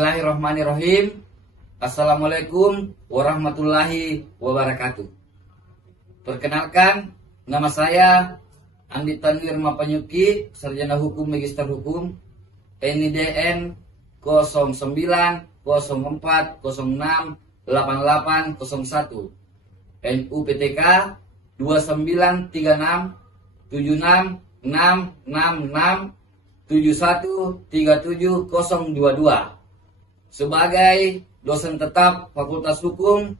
Bismillahirrahmanirrahim. Assalamualaikum warahmatullahi wabarakatuh. Perkenalkan, nama saya Andi Tanwir Mapanyuki, Sarjana Hukum Magister Hukum, NIDN 0904068801, NUPTK 2936666713722 sebagai dosen tetap Fakultas Hukum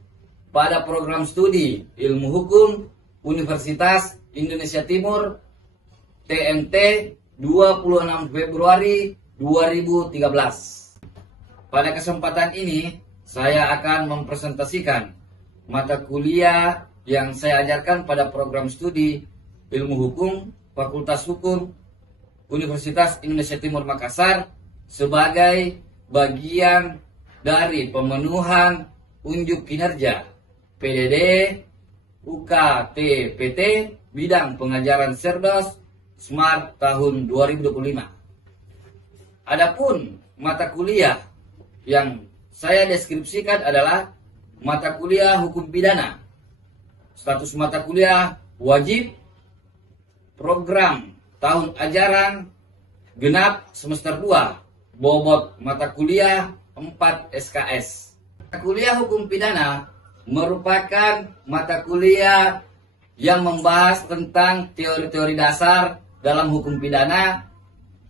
pada program studi Ilmu Hukum Universitas Indonesia Timur TMT 26 Februari 2013. Pada kesempatan ini saya akan mempresentasikan mata kuliah yang saya ajarkan pada program studi Ilmu Hukum Fakultas Hukum Universitas Indonesia Timur Makassar sebagai bagian dari pemenuhan unjuk kinerja PDD UKT-PT bidang pengajaran Cerdas Smart tahun 2025. Adapun mata kuliah yang saya deskripsikan adalah mata kuliah hukum pidana. Status mata kuliah wajib, program tahun ajaran genap semester 2, bobot mata kuliah 4 SKS. Mata kuliah hukum pidana merupakan mata kuliah yang membahas tentang teori-teori dasar dalam hukum pidana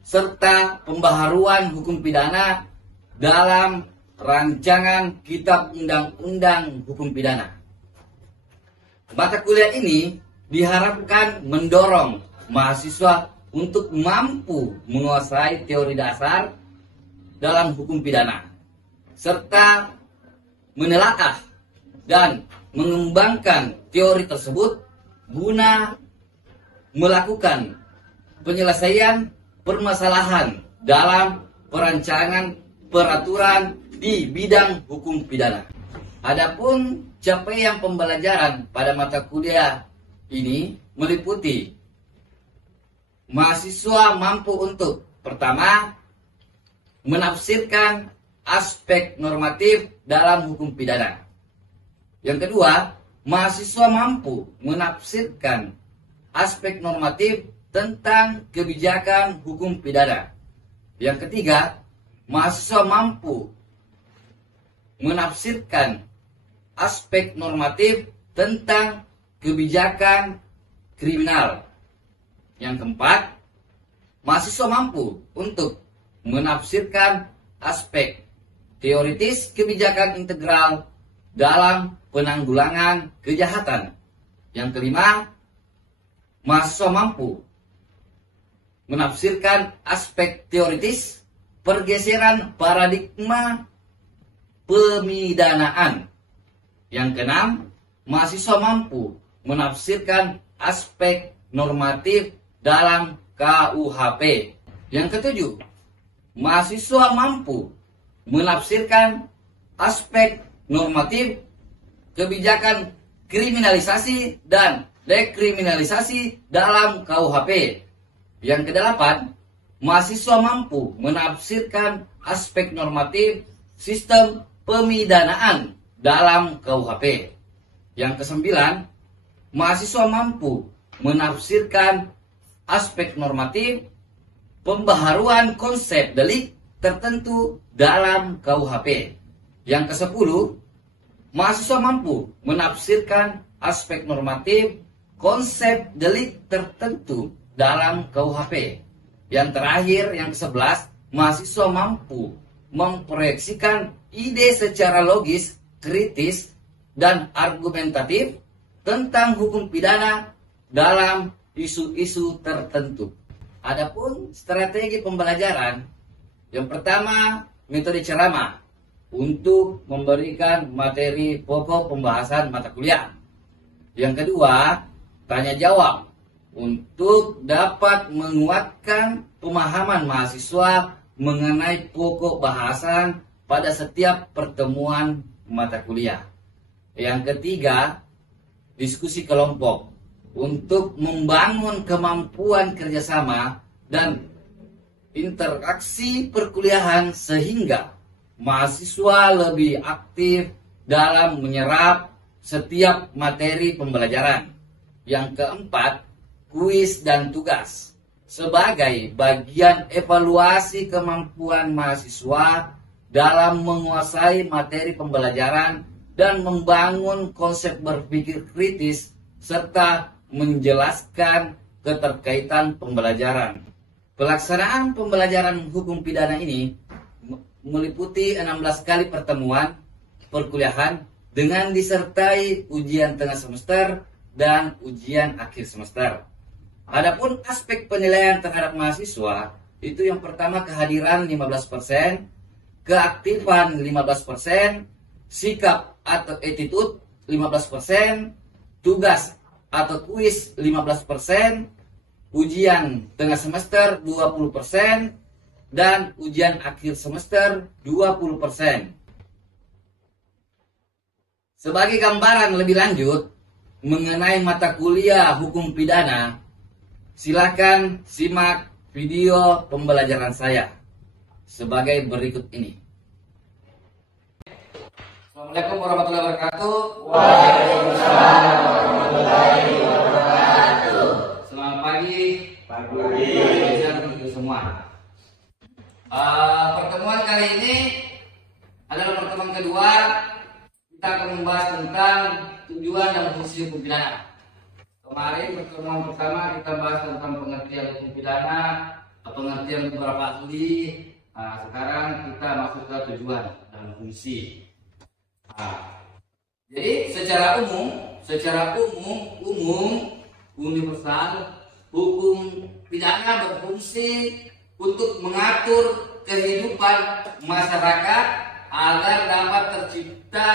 serta pembaharuan hukum pidana dalam rancangan Kitab Undang-Undang Hukum Pidana. Mata kuliah ini diharapkan mendorong mahasiswa untuk mampu menguasai teori dasar dalam hukum pidana serta menelaah dan mengembangkan teori tersebut guna melakukan penyelesaian permasalahan dalam perancangan peraturan di bidang hukum pidana. Adapun capaian pembelajaran pada mata kuliah ini meliputi mahasiswa mampu untuk pertama, menafsirkan aspek normatif dalam hukum pidana. Yang kedua, mahasiswa mampu menafsirkan aspek normatif tentang kebijakan hukum pidana. Yang ketiga, mahasiswa mampu menafsirkan aspek normatif tentang kebijakan kriminal. Yang keempat, mahasiswa mampu untuk menafsirkan aspek teoritis kebijakan integral dalam penanggulangan kejahatan. Yang kelima, mahasiswa mampu menafsirkan aspek teoritis pergeseran paradigma pemidanaan. Yang keenam, mahasiswa mampu menafsirkan aspek normatif dalam KUHP. Yang ketujuh, mahasiswa mampu menafsirkan aspek normatif kebijakan kriminalisasi dan dekriminalisasi dalam KUHP. Yang kedelapan, mahasiswa mampu menafsirkan aspek normatif sistem pemidanaan dalam KUHP. Yang kesembilan, mahasiswa mampu menafsirkan aspek normatif pembaharuan konsep delik tertentu dalam KUHP. Yang kesepuluh, mahasiswa mampu menafsirkan aspek normatif konsep delik tertentu dalam KUHP. Yang terakhir, yang ke-11, mahasiswa mampu memproyeksikan ide secara logis, kritis, dan argumentatif tentang hukum pidana dalam isu-isu tertentu. Adapun strategi pembelajaran, yang pertama, metode ceramah untuk memberikan materi pokok pembahasan mata kuliah. Yang kedua, tanya jawab untuk dapat menguatkan pemahaman mahasiswa mengenai pokok bahasan pada setiap pertemuan mata kuliah. Yang ketiga, diskusi kelompok untuk membangun kemampuan kerjasama dan interaksi perkuliahan sehingga mahasiswa lebih aktif dalam menyerap setiap materi pembelajaran. Yang keempat, kuis dan tugas sebagai bagian evaluasi kemampuan mahasiswa dalam menguasai materi pembelajaran dan membangun konsep berpikir kritis serta menjelaskan keterkaitan pembelajaran. Pelaksanaan pembelajaran hukum pidana ini meliputi 16 kali pertemuan perkuliahan dengan disertai ujian tengah semester dan ujian akhir semester. Adapun aspek penilaian terhadap mahasiswa itu yang pertama kehadiran 15%, keaktifan 15%, sikap atau attitude 15%, tugas atau kuis 15%, ujian tengah semester 20%, dan ujian akhir semester 20%. Sebagai gambaran lebih lanjut mengenai mata kuliah hukum pidana, silakan simak video pembelajaran saya sebagai berikut ini. Assalamualaikum warahmatullahi wabarakatuh. Waalaikumsalam warahmatullahi wabarakatuh. Selamat pagi. Pagi. Semua. Pertemuan kali ini adalah pertemuan kedua. Kita akan membahas tentang tujuan dan fungsi hukum pidana. Kemarin pertemuan pertama kita bahas tentang pengertian hukum pidana, pengertian beberapa ahli. Sekarang kita masuk ke tujuan dan fungsi. Jadi secara umum universal, hukum pidana berfungsi untuk mengatur kehidupan masyarakat agar dapat tercipta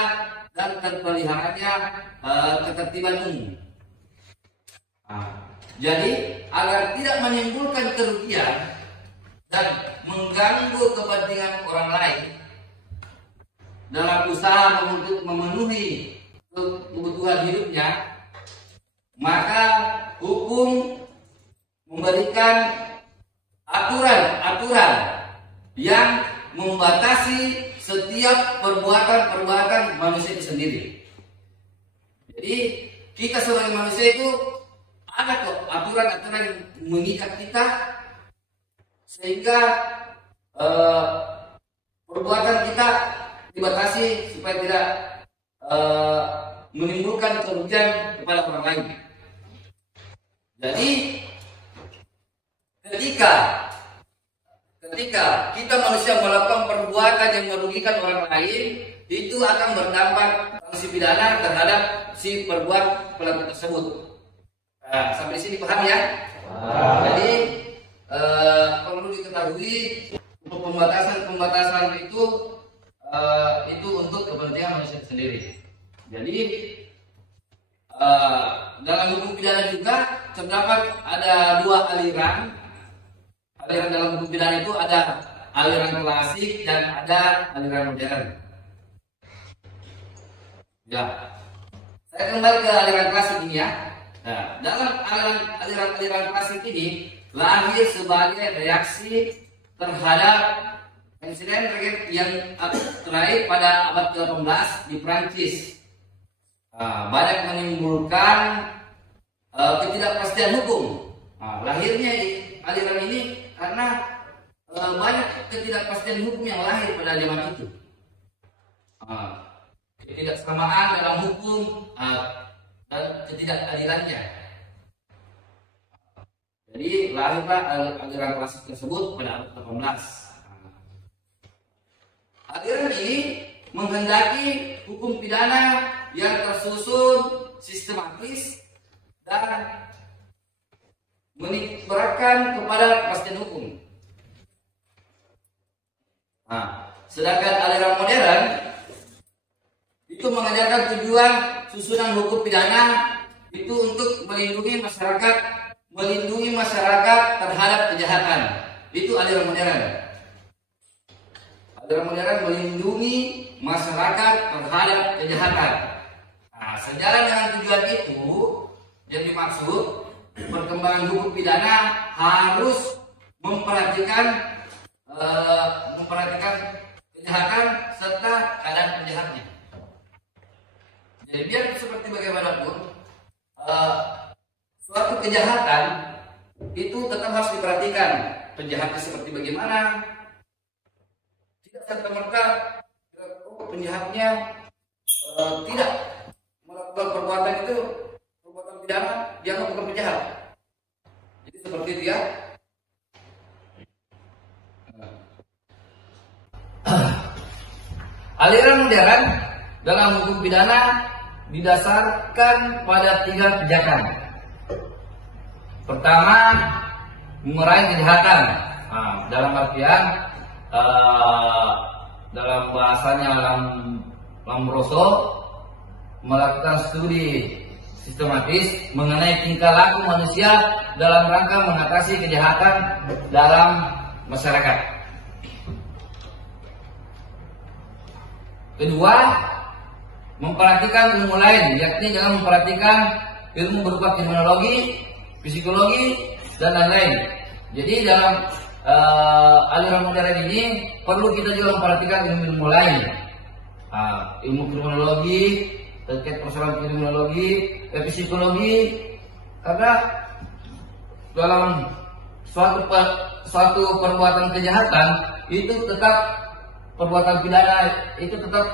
dan terpeliharanya ketertiban umum. Jadi agar tidak menimbulkan kerugian dan mengganggu kepentingan orang lain dalam usaha untuk memenuhi kebutuhan hidupnya, maka hukum memberikan aturan-aturan yang membatasi setiap perbuatan manusia itu sendiri. Jadi kita sebagai manusia itu ada kok aturan-aturan yang mengikat kita sehingga perbuatan kita dibatasi supaya tidak menimbulkan kerugian kepada orang lain. Jadi ketika kita manusia melakukan perbuatan yang merugikan orang lain, itu akan berdampak sanksi pidana terhadap si perbuat pelaku tersebut. Sampai di sini paham ya? Jadi perlu diketahui pembatasan itu untuk kepentingan manusia sendiri. Jadi dalam hukum pidana juga terdapat ada dua aliran. Aliran dalam hukum pidana itu ada aliran klasik dan ada aliran modern. Ya, saya kembali ke aliran klasik ini ya. Nah, dalam aliran klasik ini lahir sebagai reaksi terhadap insiden yang terakhir pada abad ke-18 di Prancis. Banyak menimbulkan ketidakpastian hukum. Lahirnya aliran ini karena banyak ketidakpastian hukum yang lahir pada zaman itu. Ketidaksamaan dalam hukum dan ketidakadilannya. Jadi lahirlah aliran klasik tersebut pada abad ke-18. Aliran ini menghendaki hukum pidana yang tersusun sistematis dan menitikberatkan kepada kepastian hukum. Sedangkan aliran modern itu mengajarkan tujuan susunan hukum pidana itu untuk melindungi masyarakat terhadap kejahatan. Itu aliran modern. Aliran modern melindungi masyarakat terhadap kejahatan. Sejalan dengan tujuan itu yang dimaksud, perkembangan hukum pidana harus memperhatikan kejahatan serta keadaan penjahatnya. Jadi biar seperti bagaimanapun suatu kejahatan itu tetap harus diperhatikan penjahatnya seperti bagaimana. Tidak serta-merta penjahatnya tidak melakukan perbuatan itu, perbuatan pidana, dianggap bukan penjahat. Jadi seperti itu ya. Aliran modern dalam hukum pidana didasarkan pada 3 pijakan. Pertama, mengurangi kejahatan. Dalam artian dalam bahasanya Lombroso melakukan studi sistematis mengenai tingkah laku manusia dalam rangka mengatasi kejahatan dalam masyarakat. Kedua, memperhatikan ilmu lain, yakni jangan memperhatikan ilmu berupa kriminologi, psikologi, dan lain-lain. Jadi dalam aliran modern ini perlu kita juga memperhatikan ilmu lain, ilmu kriminologi, terkait persoalan kriminologi, psikologi, karena dalam suatu perbuatan kejahatan itu tetap perbuatan pidana itu tetap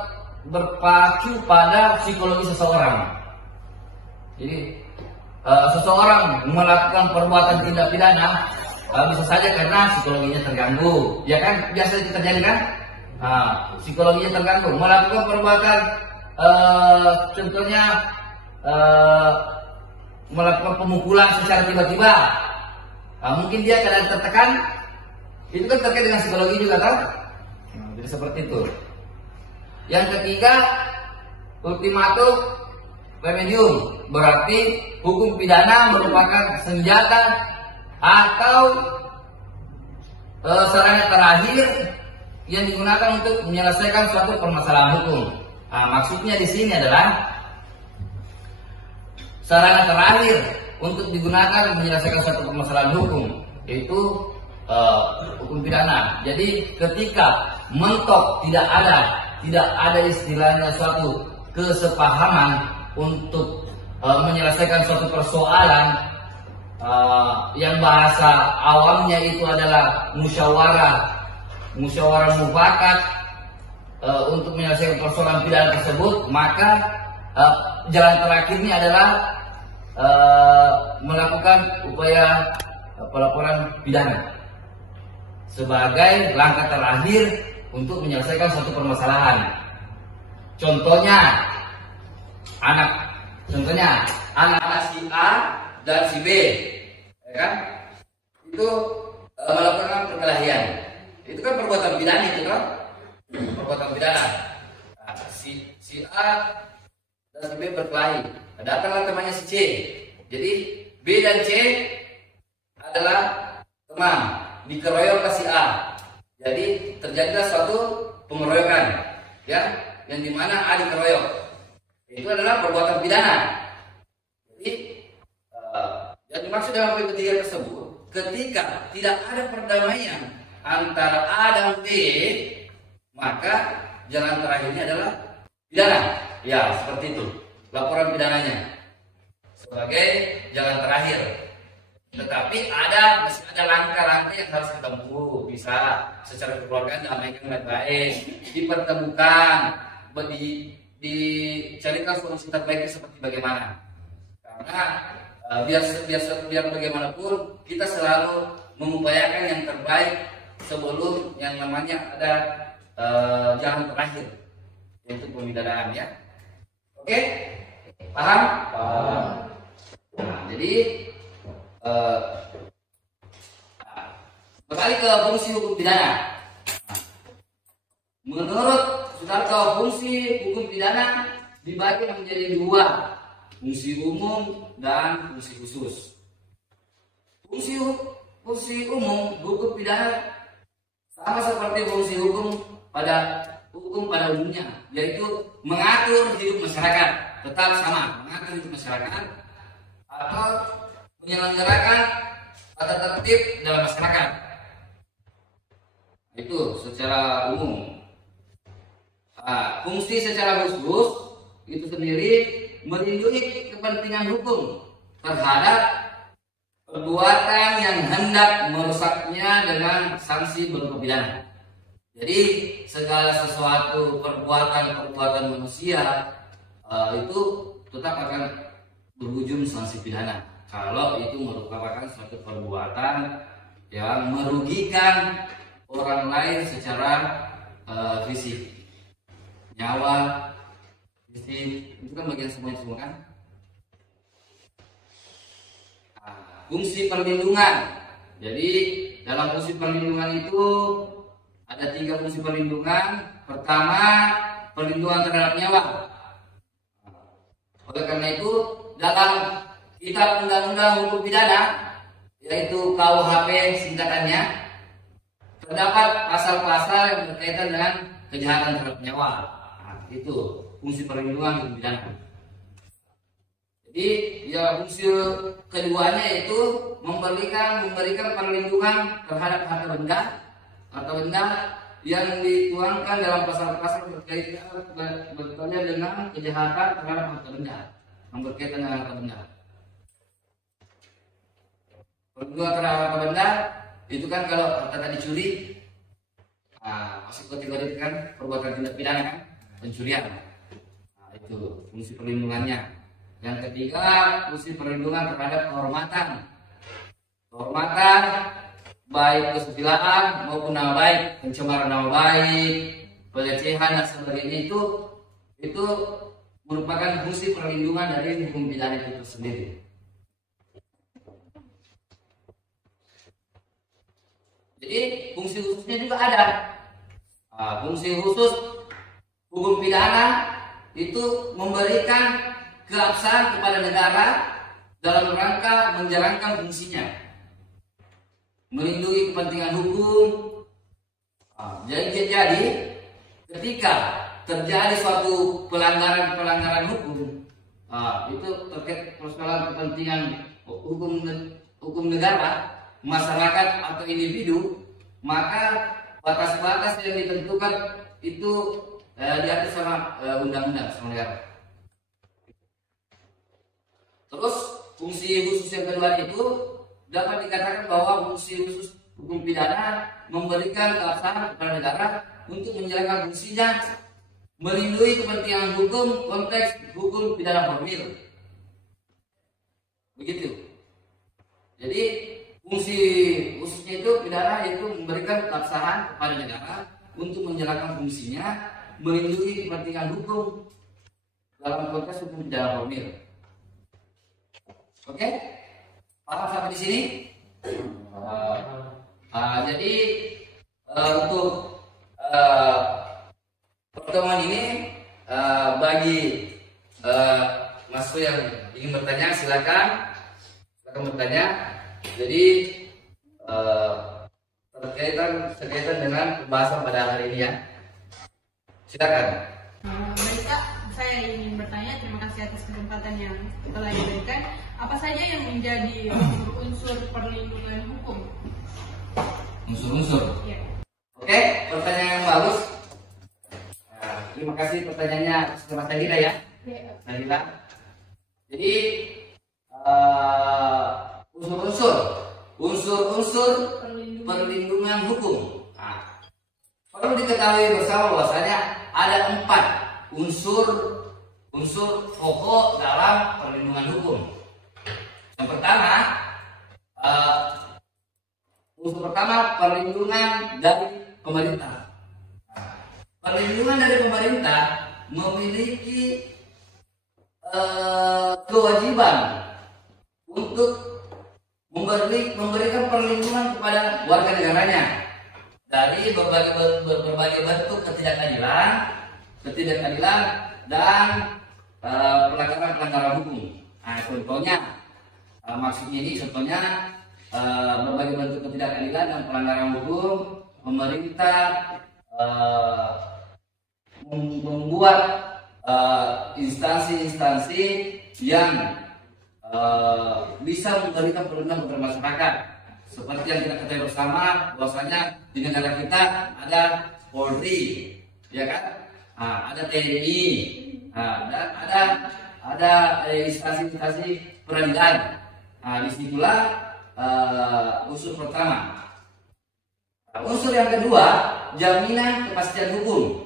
berpacu pada psikologi seseorang. Jadi seseorang melakukan perbuatan tindak pidana bisa saja karena psikologinya terganggu, ya kan, biasa itu terjadi kan? Psikologinya terganggu, melakukan perbuatan contohnya melakukan pemukulan secara tiba-tiba, mungkin dia keadaan tertekan, itu kan terkait dengan psikologi juga kan? Jadi seperti itu. Yang ketiga, ultimatum remedium, berarti hukum pidana merupakan senjata atau sarana terakhir yang digunakan untuk menyelesaikan suatu permasalahan hukum. Maksudnya di sini adalah sarana terakhir untuk digunakan menyelesaikan suatu permasalahan hukum, yaitu hukum pidana. Jadi ketika mentok tidak ada istilahnya suatu kesepahaman untuk menyelesaikan suatu persoalan yang bahasa awamnya itu adalah musyawarah mufakat untuk menyelesaikan persoalan pidana tersebut, maka jalan terakhirnya adalah melakukan upaya pelaporan pidana sebagai langkah terakhir untuk menyelesaikan suatu permasalahan. Contohnya anak si A dan si B, ya kan? Itu melakukan perkelahian. Itu kan perbuatan pidana, itu kan? Perbuatan pidana. Si A dan si B berkelahi. Datanglah temannya si C. Jadi B dan C adalah teman, dikeroyok si A. Jadi terjadilah suatu pengeroyokan, ya, yang dimana A dikeroyok. Itu adalah perbuatan pidana. Jadi yang dimaksud dalam poin ketiga tersebut, ketika tidak ada perdamaian antara A dan B, maka jalan terakhirnya adalah pidana. Ya, seperti itu. Laporan pidananya sebagai jalan terakhir. Tetapi masih ada langkah-langkah yang harus kita tempuh. Bisa secara kekeluargaan damaikan baik-baik, dipertemukan, dicarikan solusi terbaiknya seperti bagaimana. Karena biar bagaimanapun kita selalu mengupayakan yang terbaik sebelum yang namanya ada jalan terakhir, yaitu pemidanaan, ya. Oke? Paham? Paham. Nah, jadi kembali ke fungsi hukum pidana. Menurut Sutarto, fungsi hukum pidana dibagi menjadi 2, fungsi umum dan fungsi khusus. Fungsi umum hukum pidana sama seperti fungsi hukum pada umumnya, yaitu mengatur hidup masyarakat, tetap sama, mengatur hidup masyarakat atau menyelenggarakan tata tertib dalam masyarakat. Itu secara umum. Fungsi secara khusus itu sendiri melindungi kepentingan hukum terhadap perbuatan yang hendak merusaknya dengan sanksi berupa pidana. Jadi segala sesuatu perbuatan manusia itu tetap akan berujung sanksi pidana kalau itu merupakan suatu perbuatan yang merugikan orang lain secara fisik, nyawa, fisik, itu kan bagian semua kan. Fungsi perlindungan. Jadi dalam fungsi perlindungan itu ada 3 fungsi perlindungan. Pertama, perlindungan terhadap nyawa. Oleh karena itu dalam kitab undang-undang hukum pidana, yaitu KUHP singkatannya, terdapat pasal-pasal yang berkaitan dengan kejahatan terhadap nyawa. Itu fungsi perlindungan hukum pidana. Jadi ya fungsi keduanya yaitu memberikan perlindungan terhadap harta benda yang dituangkan dalam pasal-pasal berkaitan dengan kejahatan terhadap harta benda, yang berkaitan dengan harta benda. Perlindungan terhadap harta benda itu kan kalau harta tadi dicuri, masuk kategori kan perbuatan tindak pidana kan, pencurian. Itu fungsi perlindungannya. Yang ketiga, fungsi perlindungan terhadap kehormatan. Kehormatan baik kesusilaan maupun nama baik, pencemaran nama baik, pelecehan dan sebagainya itu merupakan fungsi perlindungan dari hukum pidana itu sendiri. Jadi fungsi khususnya juga ada. Fungsi khusus hukum pidana itu memberikan keabsahan kepada negara dalam rangka menjalankan fungsinya, melindungi kepentingan hukum. Jadi ketika terjadi suatu pelanggaran hukum, itu terkait persoalan kepentingan hukum negara, masyarakat atau individu, maka batas-batas yang ditentukan itu diatur sama undang-undang sama negara. Terus fungsi khusus yang kedua itu dapat dikatakan bahwa fungsi khusus hukum pidana memberikan keabsahan kepada negara untuk menjalankan fungsinya melindungi kepentingan hukum konteks hukum pidana formil. Begitu. Jadi fungsi khususnya itu pidana yaitu memberikan keabsahan kepada negara untuk menjalankan fungsinya melindungi kepentingan hukum dalam konteks hukum pidana formil. Oke, paham sampai di sini? Jadi untuk pertemuan ini bagi mahasiswa yang ingin bertanya silakan bertanya. Jadi terkaitan dengan pembahasan pada hari ini ya. Silakan. Baik Kak, saya ingin bertanya, terima kasih atas kesempatan yang telah diberikan. Apa saja yang menjadi unsur perlindungan hukum? Unsur-unsur. Ya. Oke, pertanyaan yang bagus. Terima kasih pertanyaannya Mas Nahila ya. Nahila. Jadi unsur-unsur perlindungan hukum. Perlu diketahui bersama bahwasanya ada 4 unsur pokok dalam perlindungan hukum. Yang pertama, unsur pertama perlindungan dari pemerintah. Perlindungan dari pemerintah memiliki kewajiban untuk memberikan perlindungan kepada warga negaranya dari berbagai bentuk ketidakadilan dan pelanggaran hukum. Contohnya, maksudnya ini contohnya berbagai bentuk ketidakadilan dan pelanggaran hukum, pemerintah membuat instansi-instansi yang bisa memberikan perlindungan kepada masyarakat. Seperti yang kita ketahui bersama, bahwasanya di negara kita ada Polri, ya kan? ada TNI, dan ada instansi-instansi peradilan. Disitulah unsur pertama. Unsur yang kedua, jaminan kepastian hukum.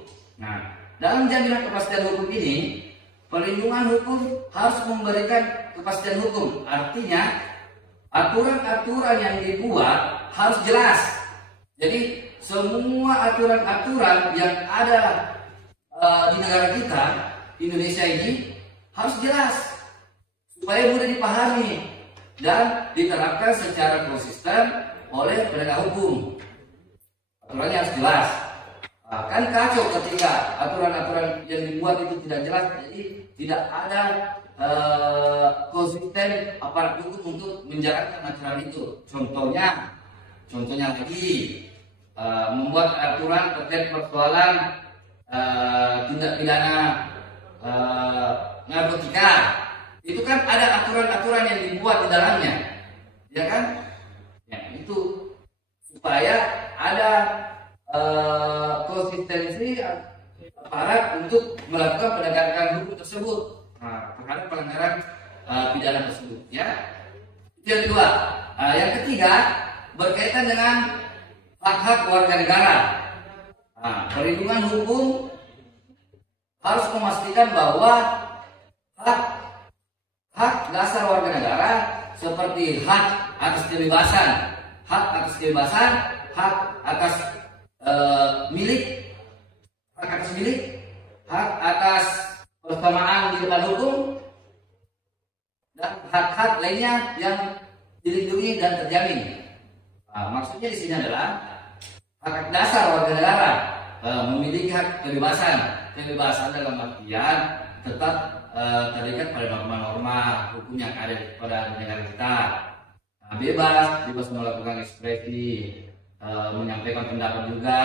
Dalam jaminan kepastian hukum ini, perlindungan hukum harus memberikan kepastian hukum. Artinya, aturan-aturan yang dibuat harus jelas. Jadi, semua aturan-aturan yang ada di negara kita, Indonesia ini, harus jelas supaya mudah dipahami dan diterapkan secara konsisten oleh penegak hukum. Aturannya harus jelas. Kan kacau ketika aturan-aturan yang dibuat itu tidak jelas, jadi tidak ada konsisten aparat hukum untuk menjalankan aturan itu. Contohnya lagi membuat aturan terkait persoalan tindak pidana narkotika. Itu kan ada aturan-aturan yang dibuat di dalamnya, ya kan? Ya, itu supaya ada konsistensi aparat untuk melakukan penegakan hukum tersebut terhadap pelanggaran pidana tersebut. Ya, itu yang kedua. Yang ketiga berkaitan dengan hak-hak warga negara. Perlindungan hukum harus memastikan bahwa hak dasar warga negara seperti hak atas kebebasan, hak atas milik, hak atas persamaan di depan hukum, dan hak-hak lainnya yang dilindungi dan terjamin. Maksudnya di sini adalah hak dasar warga negara memiliki hak kebebasan dalam artian tetap terikat pada norma-norma hukum yang ada pada negara kita. Bebas melakukan ekspresi, menyampaikan pendapat juga,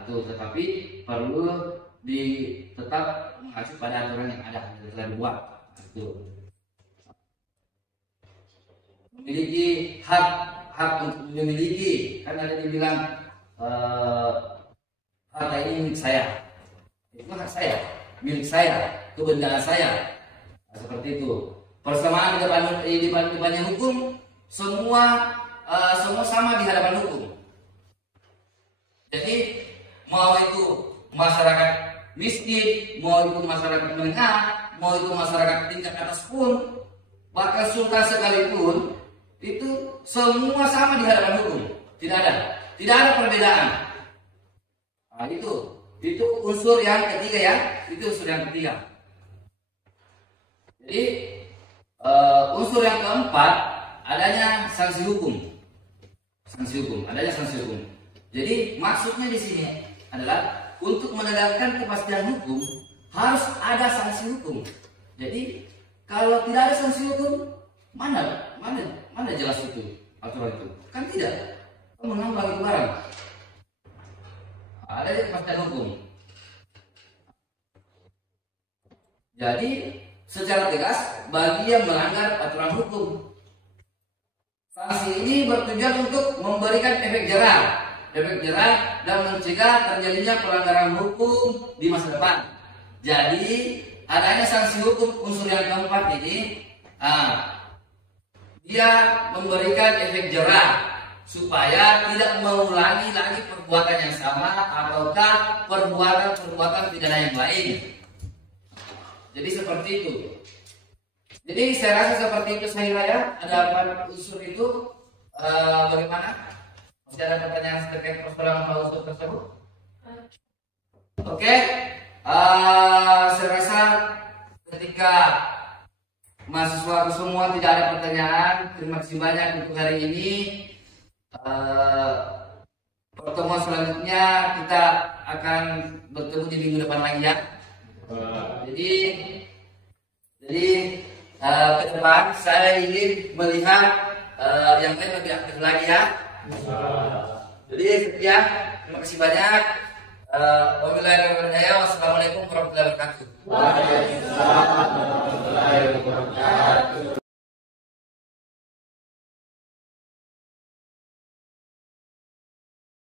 itu tetapi perlu tetap mengacu pada aturan yang ada yang telah dibuat. Itu memiliki hak untuk memiliki, kan ada dibilang harta ini milik saya, itu hak saya, milik saya, kebendaan saya. Seperti itu. Persamaan di depannya hukum, semua sama di hadapan hukum. Jadi mau itu masyarakat miskin, mau itu masyarakat menengah, mau itu masyarakat tingkat atas pun, bahkan sultan sekalipun, itu semua sama di hadapan hukum. Tidak ada perbedaan. Itu unsur yang ketiga ya. Itu unsur yang ketiga. Jadi unsur yang keempat adanya sanksi hukum. Adanya sanksi hukum. Jadi maksudnya di sini adalah untuk menegakkan kepastian hukum harus ada sanksi hukum. Jadi kalau tidak ada sanksi hukum, mana jelas itu aturan itu? Kan tidak. Mengambang itu barang. Ada kepastian hukum. Jadi secara tegas bagi yang melanggar aturan hukum, sanksi ini bertujuan untuk memberikan efek jerah dan mencegah terjadinya pelanggaran hukum di masa depan. Jadi adanya sanksi hukum unsur yang keempat ini, dia memberikan efek jerah supaya tidak mengulangi lagi perbuatan yang sama ataukah perbuatan pidana yang lain. Jadi seperti itu. Jadi saya rasa seperti itu ya. Ada 4 unsur itu. Bagaimana? Masih ada pertanyaan terkait persoalan unsur tersebut? Oke. Saya rasa ketika mahasiswa semua tidak ada pertanyaan, terima kasih banyak untuk hari ini. Pertemuan selanjutnya kita akan bertemu di minggu depan lagi ya. Jadi ke depan saya ingin melihat yang lain lebih aktif lagi ya. Jadi sekian, terima kasih banyak. Wassalamualaikum warahmatullahi wabarakatuh. Waalaikumsalam warahmatullahi wabarakatuh.